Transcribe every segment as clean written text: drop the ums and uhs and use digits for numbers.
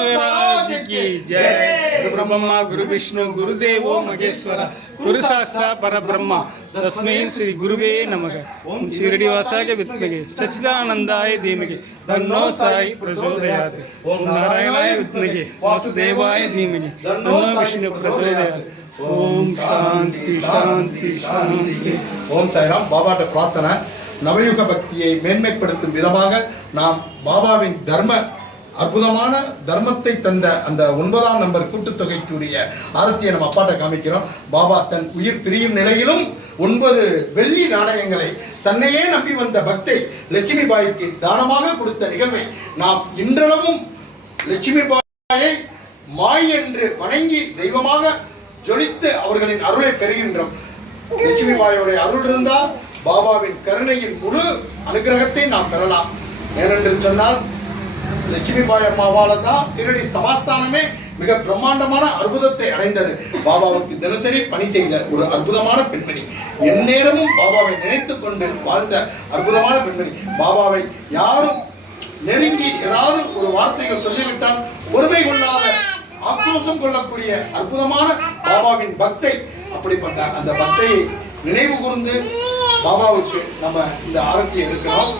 महाराज की जय। गुरु ब्रह्मा गुरु विष्णु गुरुदेवो महेश्वरा गुरु साक्षात् परब्रह्म तस्मै श्री गुरुवे नमः। ओम शिरडीवासाय विद्महे सच्चिदानंदाय धीमहि तन्नो साई प्रचोदयात्। ओम नारायणाय विद्महे वासुदेवाय धीमहि तन्नो विष्णु प्रचोदयात्। ओम शांति शांति शांति। ओम साईराम। பாபாட்ட பிரார்த்தனை, நவயுக பக்தியை மேன்மைப்படுத்தும் விதமாக நாம் பாபாவின் அற்புதமான தர்மத்தை தந்த அந்த 9ஆம் நம்பர் கூட்டுத்தொகைக்குரிய ஆரத்தியை நம்ம அப்பாட்ட காமிக்கிறோம். பாபா தன் உயிர் பிரியும் நிலையிலும் 9 வெள்ளி நாணயங்களை தன்னையே நம்பி வந்த பக்தை லட்சுமி பாய்க்கு தானமாக கொடுத்த நிகழ்வை நாம் இன்றளவும் லட்சுமி பாயை மாய் என்று வணங்கி தெய்வமாக ஜொலித்து அவர்களின் அருளை பெறுகின்றோம். லட்சுமி பாயோடைய அருள் இருந்தால் பாபாவின் கருணையின் முழு அனுகிரகத்தை நாம் பெறலாம். ஏனென்று சொன்னால் லட்சுமி பாய் அம்மாவால தான் சிரடி சமாஸ்தானமே மிக பிரம்மாண்டமான அற்புதத்தை அடைந்தது. பாபாவுக்கு தினசரி பணி செய்த ஒரு அற்புதமான பெண்மணி, எந்நேரமும் பாபாவை நினைத்துக் கொண்டு வாழ்ந்த அற்புதமான பெண்மணி. பாபாவை யாரும் நெருங்கி ஏதாவது ஒரு வார்த்தைகள் சொல்லிவிட்டால் பொறுமை கொள்ளாத ஆக்ரோஷம் கொள்ளக்கூடிய அற்புதமான பாபாவின் பக்தை. அப்படிப்பட்ட அந்த பக்தையை நினைவு கூர்ந்து பாபாவுக்கு நம்ம இந்த ஆரத்தியை எடுக்கிறோம்.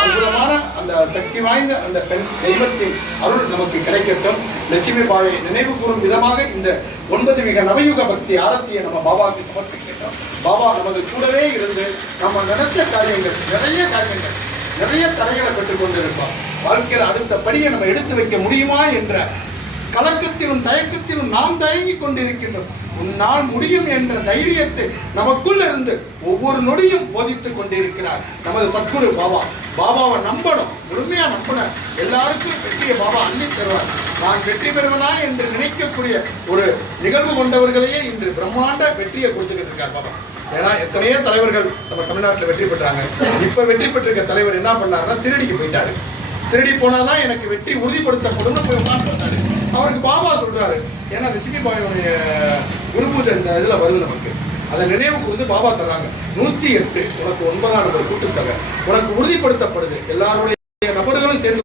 அற்புதமான அந்த சக்தி வாய்ந்த அந்த பெண் தெய்வத்தின் அருள் நமக்கு கிடைக்கட்டும். லட்சுமி பாயை நினைவு கூறும் விதமாக இந்த 9 மிக நவயுக பக்தி ஆரத்தியை நம்ம பாபாவுக்கு சமர்ப்பிக்கிட்டோம். பாபா நமது கூடவே இருந்து நம்ம நினைச்ச காரியங்கள் நிறைய தடைகளை பெற்றுக் கொண்டிருப்போம். வாழ்க்கையில் அடுத்த படியை நம்ம எடுத்து வைக்க முடியுமா என்ற கலக்கத்திலும் தயக்கத்திலும் நாம் தயங்கிக் கொண்டிருக்கின்றோம். உன்னால் முடியும் என்ற தைரியத்தை நமக்குள்ள இருந்து ஒவ்வொரு நொடியும் போதித்துக் கொண்டிருக்கிறார் நமது சத்குரு பாபா. பாபாவை நம்பணும், முழுமையா நம்பணும். எல்லாருக்கும் வெற்றியை பாபா அள்ளி தருவார். நான் வெற்றி பெறுவனா என்று நினைக்கக்கூடிய ஒரு நிகழ்வு கொண்டவர்களையே இன்று பிரம்மாண்ட வெற்றியை கொடுத்துக்கிட்டு இருக்கார் பாபா. ஏன்னா எத்தனையோ தலைவர்கள் நம்ம தமிழ்நாட்டில் வெற்றி பெற்றாங்க. இப்ப வெற்றி பெற்றிருக்க தலைவர் என்ன பண்ணாருன்னா சிரடிக்கு போயிட்டாரு. சிரடி போனாதான் எனக்கு வெற்றி உறுதிப்படுத்தப்படும் போய் உட்கார்ந்து அவருக்கு பாபா சொல்றாரு. ஏன்னா லட்சுமி பாயோடைய குரு பூஜை இந்த இதுல வருது நமக்கு. அதை நினைவுக்கு வந்து பாபா தர்றாங்க 108 உனக்கு 9ஆம் நம்பர் கூட்டுத்தொகை உனக்கு உறுதிப்படுத்தப்படுது. எல்லாருடைய